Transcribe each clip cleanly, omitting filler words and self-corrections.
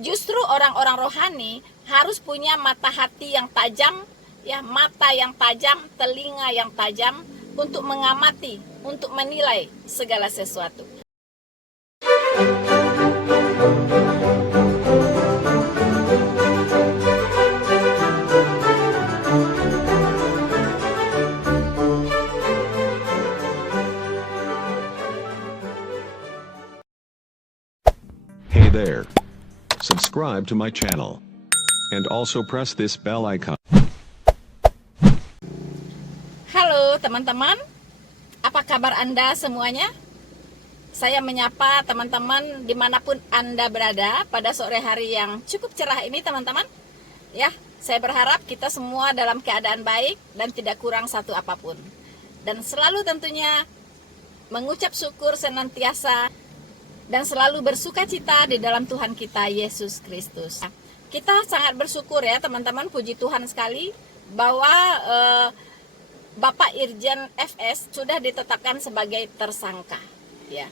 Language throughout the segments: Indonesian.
Justru orang-orang rohani harus punya mata hati yang tajam, ya, mata yang tajam, telinga yang tajam untuk mengamati, untuk menilai segala sesuatu. Hey there. Subscribe to my channel. And also press this bell icon. Halo teman-teman, apa kabar Anda semuanya? Saya menyapa teman-teman dimanapun Anda berada pada sore hari yang cukup cerah ini teman-teman. Ya, saya berharap kita semua dalam keadaan baik dan tidak kurang satu apapun. Dan selalu tentunya mengucap syukur senantiasa dan selalu bersuka cita di dalam Tuhan kita Yesus Kristus. Kita sangat bersyukur ya teman-teman, puji Tuhan sekali bahwa Bapak Irjen FS sudah ditetapkan sebagai tersangka, ya.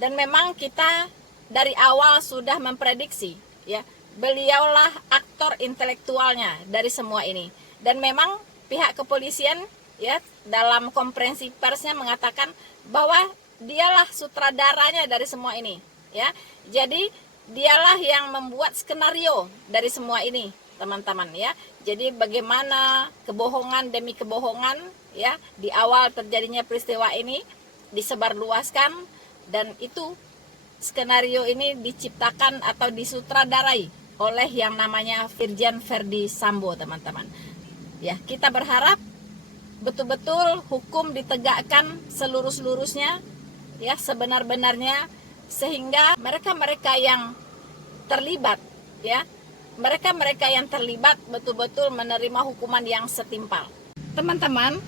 Dan memang kita dari awal sudah memprediksi, ya, beliaulah aktor intelektualnya dari semua ini. Dan memang pihak kepolisian, ya, dalam konferensi persnya mengatakan bahwa dialah sutradaranya dari semua ini, ya. Jadi dialah yang membuat skenario dari semua ini, teman-teman, ya. Jadi bagaimana kebohongan demi kebohongan, ya, di awal terjadinya peristiwa ini disebarluaskan, dan itu skenario ini diciptakan atau disutradarai oleh yang namanya Irjen Verdi Sambo, teman-teman. Ya, kita berharap betul-betul hukum ditegakkan seluruh-seluruhnya, ya, sebenar-benarnya, sehingga mereka-mereka yang terlibat, ya, mereka-mereka yang terlibat betul-betul menerima hukuman yang setimpal. Teman-teman,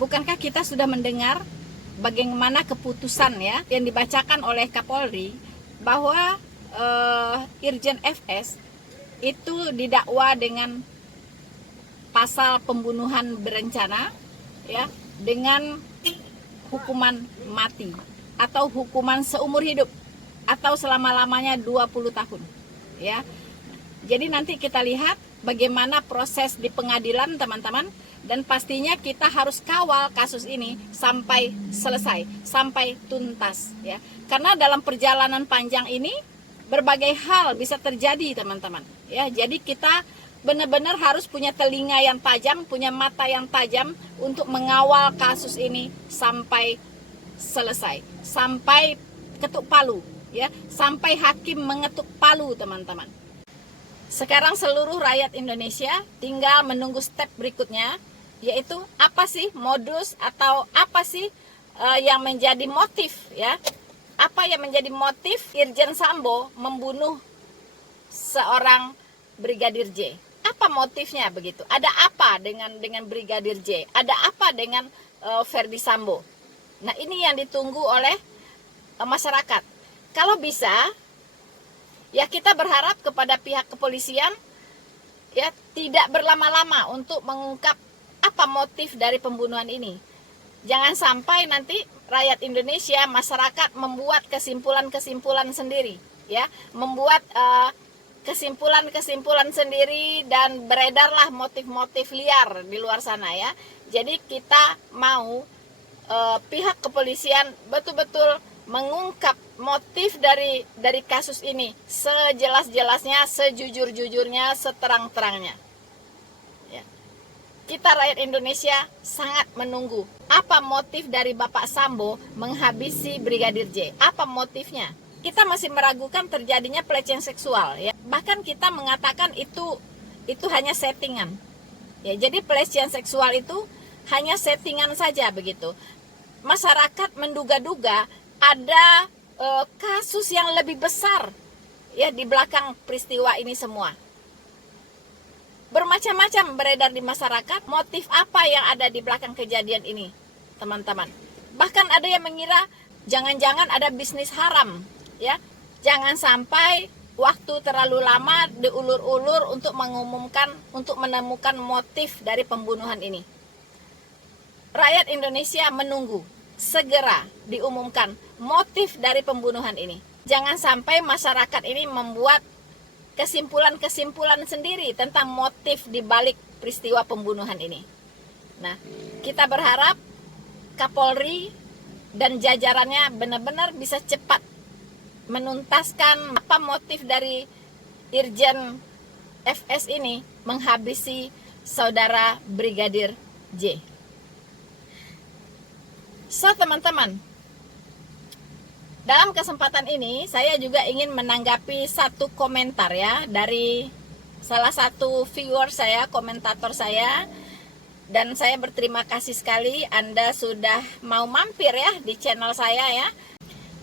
bukankah kita sudah mendengar bagaimana keputusan, ya, yang dibacakan oleh Kapolri bahwa Irjen FS itu didakwa dengan pasal pembunuhan berencana, ya, dengan hukuman mati atau hukuman seumur hidup atau selama-lamanya 20 tahun, ya. Jadi nanti kita lihat bagaimana proses di pengadilan, teman-teman, dan pastinya kita harus kawal kasus ini sampai selesai, sampai tuntas, ya. Karena dalam perjalanan panjang ini berbagai hal bisa terjadi, teman-teman, ya. Jadi kita benar-benar harus punya telinga yang tajam, punya mata yang tajam untuk mengawal kasus ini sampai selesai, sampai ketuk palu, ya, sampai hakim mengetuk palu, teman-teman. Sekarang seluruh rakyat Indonesia tinggal menunggu step berikutnya, yaitu apa sih modus atau apa sih yang menjadi motif, ya, apa yang menjadi motif Irjen Sambo membunuh seorang Brigadir J. Apa motifnya begitu? Ada apa dengan Brigadir J? Ada apa dengan Verdi Sambo? Nah, ini yang ditunggu oleh masyarakat. Kalau bisa, ya, kita berharap kepada pihak kepolisian, ya, tidak berlama-lama untuk mengungkap apa motif dari pembunuhan ini. Jangan sampai nanti rakyat Indonesia, masyarakat membuat kesimpulan-kesimpulan sendiri, ya, membuat kesimpulan-kesimpulan sendiri dan beredarlah motif-motif liar di luar sana, ya. Jadi kita mau pihak kepolisian betul-betul mengungkap motif dari kasus ini sejelas-jelasnya, sejujur-jujurnya, seterang-terangnya. Ya. Kita rakyat Indonesia sangat menunggu apa motif dari Bapak Sambo menghabisi Brigadir J. Apa motifnya? Kita masih meragukan terjadinya pelecehan seksual, ya. Bahkan kita mengatakan itu hanya settingan. Ya, jadi pelecehan seksual itu hanya settingan saja begitu. Masyarakat menduga-duga ada kasus yang lebih besar, ya, di belakang peristiwa ini semua. Bermacam-macam beredar di masyarakat motif apa yang ada di belakang kejadian ini, teman-teman. Bahkan ada yang mengira jangan-jangan ada bisnis haram, ya. Jangan sampai waktu terlalu lama diulur-ulur untuk mengumumkan, untuk menemukan motif dari pembunuhan ini. Rakyat Indonesia menunggu segera diumumkan motif dari pembunuhan ini. Jangan sampai masyarakat ini membuat kesimpulan-kesimpulan sendiri tentang motif di balik peristiwa pembunuhan ini. Nah, kita berharap Kapolri dan jajarannya benar-benar bisa cepat menuntaskan apa motif dari Irjen FS ini menghabisi saudara Brigadir J. So, teman-teman, dalam kesempatan ini saya juga ingin menanggapi satu komentar ya dari salah satu viewer saya, komentator saya. Dan saya berterima kasih sekali Anda sudah mau mampir ya di channel saya ya.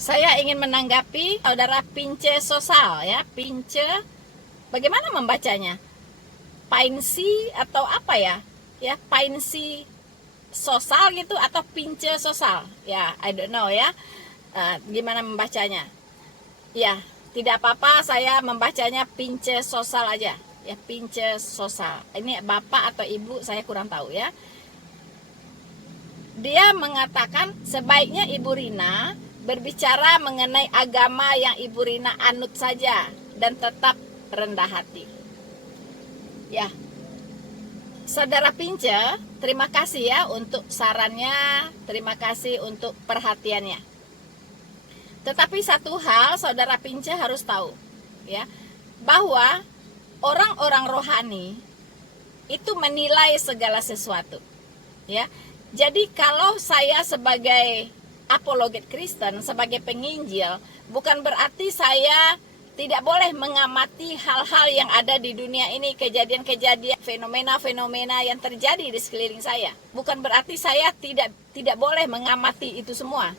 Saya ingin menanggapi saudara Pince Sosal ya. Pince, bagaimana membacanya? Painsi atau apa ya? Ya, Painsi Sosal gitu atau Pince Sosal? Ya, I don't know ya. Gimana membacanya? Ya, tidak apa-apa, saya membacanya Pince Sosal aja. Ya, Pince Sosal. Ini bapak atau ibu saya kurang tahu ya. Dia mengatakan sebaiknya Ibu Rina berbicara mengenai agama yang Ibu Rina anut saja dan tetap rendah hati. Ya, saudara Pince, terima kasih ya untuk sarannya, terima kasih untuk perhatiannya. Tetapi satu hal saudara Pince harus tahu ya, bahwa orang-orang rohani itu menilai segala sesuatu ya. Jadi kalau saya sebagai apologet Kristen, sebagai penginjil, bukan berarti saya tidak boleh mengamati hal-hal yang ada di dunia ini, kejadian-kejadian, fenomena-fenomena yang terjadi di sekeliling saya. Bukan berarti saya tidak boleh mengamati itu semua.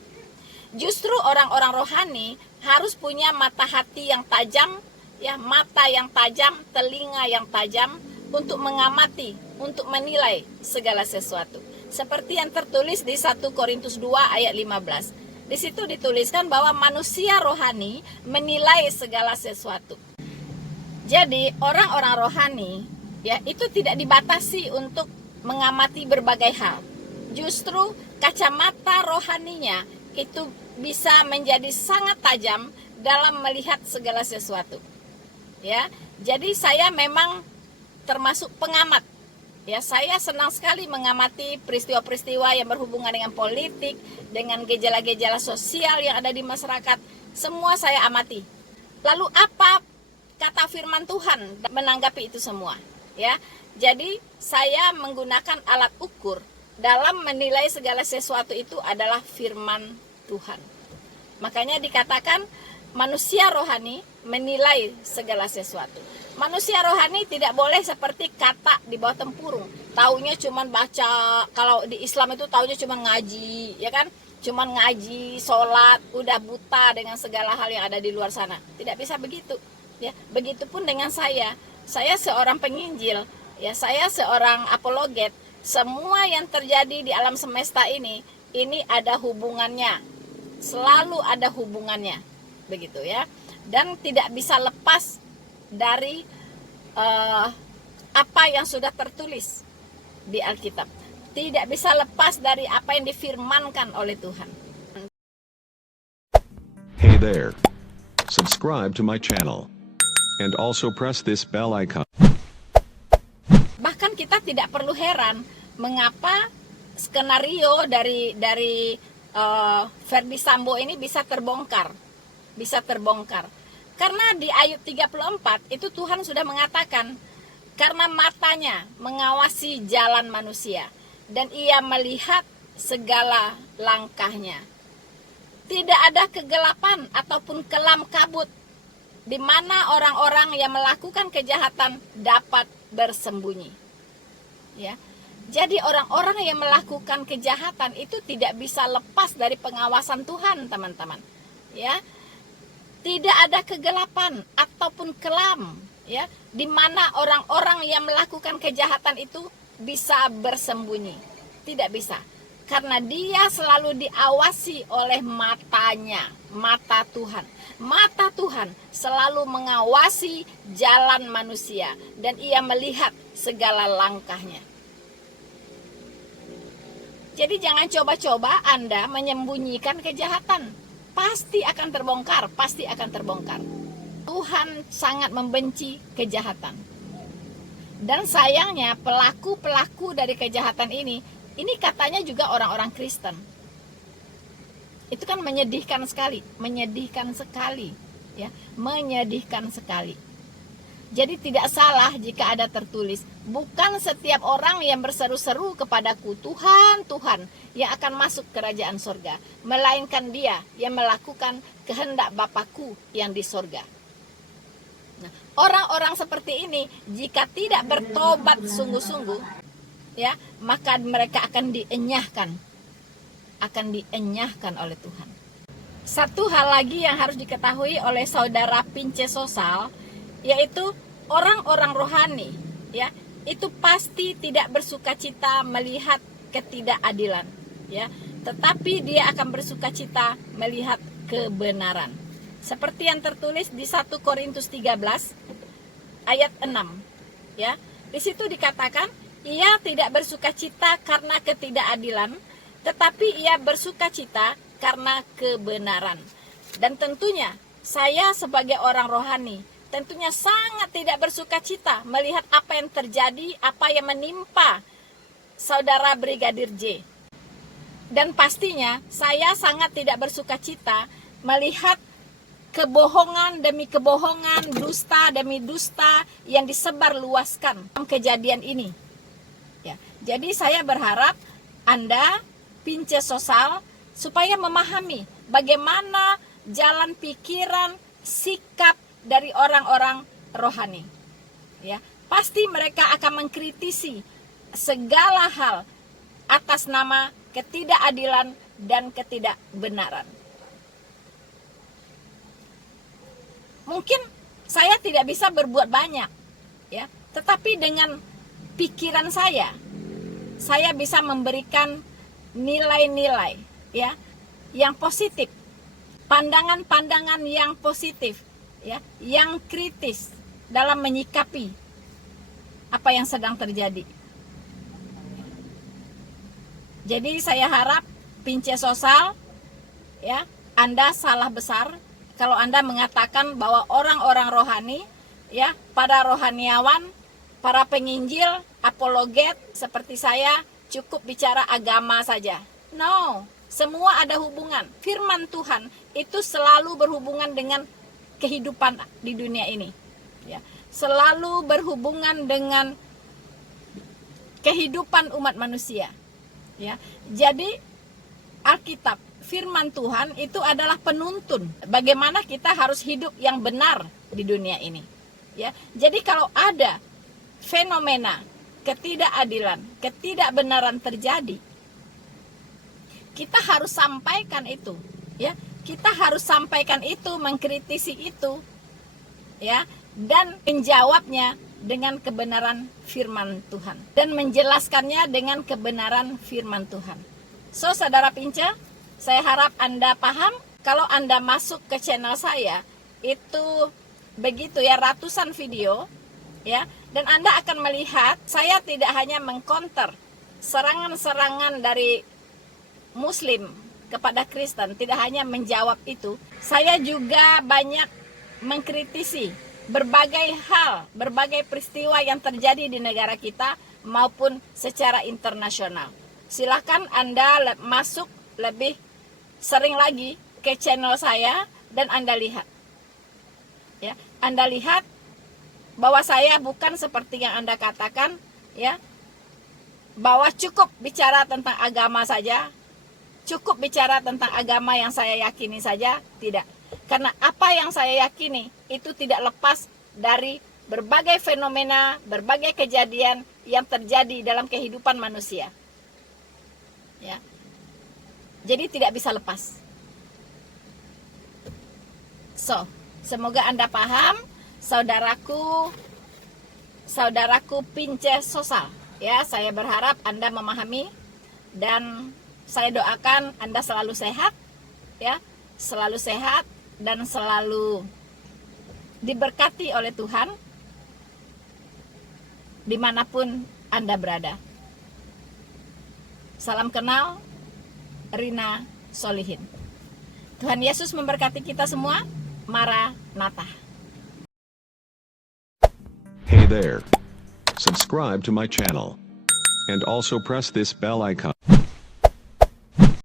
Justru orang-orang rohani harus punya mata hati yang tajam, ya, mata yang tajam, telinga yang tajam untuk mengamati, untuk menilai segala sesuatu. Seperti yang tertulis di 1 Korintus 2 ayat 15. Di situ dituliskan bahwa manusia rohani menilai segala sesuatu. Jadi orang-orang rohani ya itu tidak dibatasi untuk mengamati berbagai hal. Justru kacamata rohaninya itu bisa menjadi sangat tajam dalam melihat segala sesuatu. Ya, jadi saya memang termasuk pengamat. Ya, saya senang sekali mengamati peristiwa-peristiwa yang berhubungan dengan politik, dengan gejala-gejala sosial yang ada di masyarakat. Semua saya amati. Lalu apa kata firman Tuhan menanggapi itu semua? Ya, jadi saya menggunakan alat ukur dalam menilai segala sesuatu itu adalah firman Tuhan. Makanya dikatakan manusia rohani menilai segala sesuatu. Manusia rohani tidak boleh seperti kata di bawah tempurung. Taunya cuman baca, kalau di Islam itu taunya cuman ngaji, ya kan? Cuman ngaji, sholat, udah buta dengan segala hal yang ada di luar sana. Tidak bisa begitu. Ya, begitupun dengan saya. Saya seorang penginjil, ya, saya seorang apologet. Semua yang terjadi di alam semesta ini ada hubungannya. Selalu ada hubungannya. Begitu ya. Dan tidak bisa lepas dari apa yang sudah tertulis di Alkitab. Tidak bisa lepas dari apa yang difirmankan oleh Tuhan. Hey there. Subscribe to my channel. And also press this bell icon. Bahkan kita tidak perlu heran mengapa skenario dari Ferdi Sambo ini bisa terbongkar. Karena di Ayub 34 itu Tuhan sudah mengatakan, karena matanya mengawasi jalan manusia dan ia melihat segala langkahnya. Tidak ada kegelapan ataupun kelam kabut di mana orang-orang yang melakukan kejahatan dapat bersembunyi. Ya. Jadi orang-orang yang melakukan kejahatan itu tidak bisa lepas dari pengawasan Tuhan, teman-teman. Ya. Tidak ada kegelapan ataupun kelam, ya, di mana orang-orang yang melakukan kejahatan itu bisa bersembunyi. Tidak bisa, karena dia selalu diawasi oleh matanya, mata Tuhan. Mata Tuhan selalu mengawasi jalan manusia dan ia melihat segala langkahnya. Jadi jangan coba-coba Anda menyembunyikan kejahatan. Pasti akan terbongkar, pasti akan terbongkar. Tuhan sangat membenci kejahatan. Dan sayangnya pelaku-pelaku dari kejahatan ini katanya juga orang-orang Kristen. Itu kan menyedihkan sekali, ya, menyedihkan sekali. Jadi tidak salah jika ada tertulis, bukan setiap orang yang berseru-seru kepadaku, Tuhan, Tuhan, yang akan masuk kerajaan sorga, melainkan dia yang melakukan kehendak Bapakku yang di sorga. Nah, orang-orang seperti ini, jika tidak bertobat sungguh-sungguh, ya, maka mereka akan dienyahkan oleh Tuhan. Satu hal lagi yang harus diketahui oleh saudara Pinche Sosal, yaitu orang-orang rohani, ya, itu pasti tidak bersukacita melihat ketidakadilan, ya, tetapi dia akan bersukacita melihat kebenaran. Seperti yang tertulis di 1 Korintus 13 ayat 6, ya. Di situ dikatakan, ia tidak bersukacita karena ketidakadilan, tetapi ia bersukacita karena kebenaran. Dan tentunya saya sebagai orang rohani tentunya sangat tidak bersukacita melihat apa yang terjadi, apa yang menimpa saudara Brigadir J. Dan pastinya saya sangat tidak bersukacita melihat kebohongan demi kebohongan, dusta demi dusta yang disebarluaskan dalam kejadian ini. Ya, jadi saya berharap Anda, Pinche Sosal, supaya memahami bagaimana jalan pikiran, sikap dari orang-orang rohani. Ya, pasti mereka akan mengkritisi segala hal atas nama ketidakadilan dan ketidakbenaran. Mungkin saya tidak bisa berbuat banyak, ya, tetapi dengan pikiran saya bisa memberikan nilai-nilai, ya, yang positif, pandangan-pandangan yang positif, ya, yang kritis dalam menyikapi apa yang sedang terjadi. Jadi saya harap Pinche Sosal, ya, Anda salah besar kalau Anda mengatakan bahwa orang-orang rohani, ya, para rohaniawan, para penginjil, apologet seperti saya cukup bicara agama saja. No, semua ada hubungan. Firman Tuhan itu selalu berhubungan dengan kehidupan di dunia ini, ya, selalu berhubungan dengan kehidupan umat manusia, ya. Jadi Alkitab, firman Tuhan itu adalah penuntun bagaimana kita harus hidup yang benar di dunia ini, ya. Jadi kalau ada fenomena ketidakadilan, ketidakbenaran terjadi, kita harus sampaikan itu, ya. Kita harus sampaikan itu, mengkritisi itu, ya, dan menjawabnya dengan kebenaran firman Tuhan dan menjelaskannya dengan kebenaran firman Tuhan. So, saudara Pinche, saya harap Anda paham kalau Anda masuk ke channel saya itu begitu, ya, ratusan video, ya, dan Anda akan melihat saya tidak hanya mengcounter serangan-serangan dari Muslim kepada Kristen, tidak hanya menjawab itu, saya juga banyak mengkritisi berbagai hal, berbagai peristiwa yang terjadi di negara kita maupun secara internasional. Silakan Anda masuk lebih sering lagi ke channel saya dan Anda lihat, ya, Anda lihat bahwa saya bukan seperti yang Anda katakan, ya, bahwa cukup bicara tentang agama saja, cukup bicara tentang agama yang saya yakini saja. Tidak. Karena apa yang saya yakini itu tidak lepas dari berbagai fenomena, berbagai kejadian yang terjadi dalam kehidupan manusia, ya. Jadi tidak bisa lepas. So, semoga Anda paham, saudaraku Pinche Sosal, ya. Saya berharap Anda memahami dan saya doakan Anda selalu sehat, ya, selalu sehat dan selalu diberkati oleh Tuhan dimanapun Anda berada. Salam kenal, Rina Solihin. Tuhan Yesus memberkati kita semua. Maranatha. Hey there. Subscribe to my channel. And also press this bell icon.